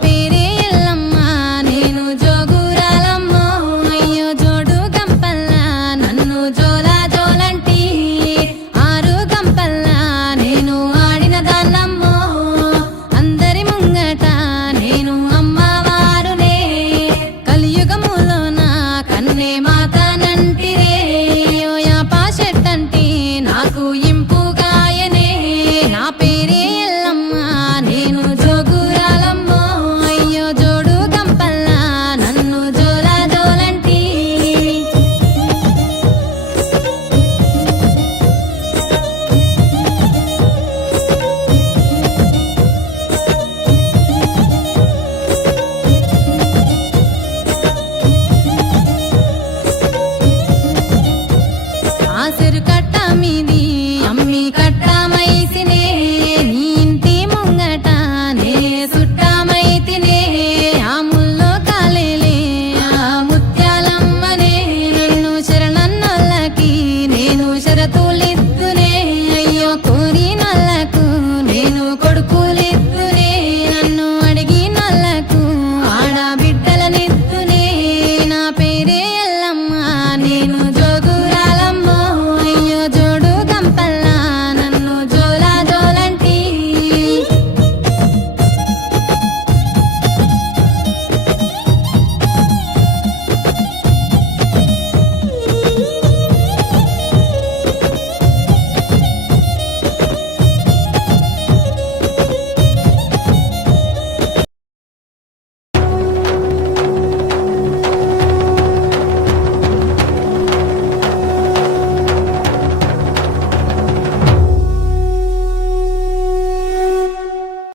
పేరే ఎల్లమ్మ నేను జోగురాలమ్మో అయ్యో జోడు గంపల్లా నన్ను జోలా జోలంటి ఆరు గంపల్లా నేను ఆడిన దాన్నమ్మో అందరి ముంగట నేను అమ్మవారునే కలియుగములోన కన్నే మాతనంటిరే ఓ యాపా చెట్టంటి నాకు ఇంపుగాయనే నా పేరే ఎల్లమ్మ నేను జోగురాలమ్మో అయ్యో జోడు గంపల్లా నన్ను జోలా జోలంటి ఆ చెరుకట్ట మీది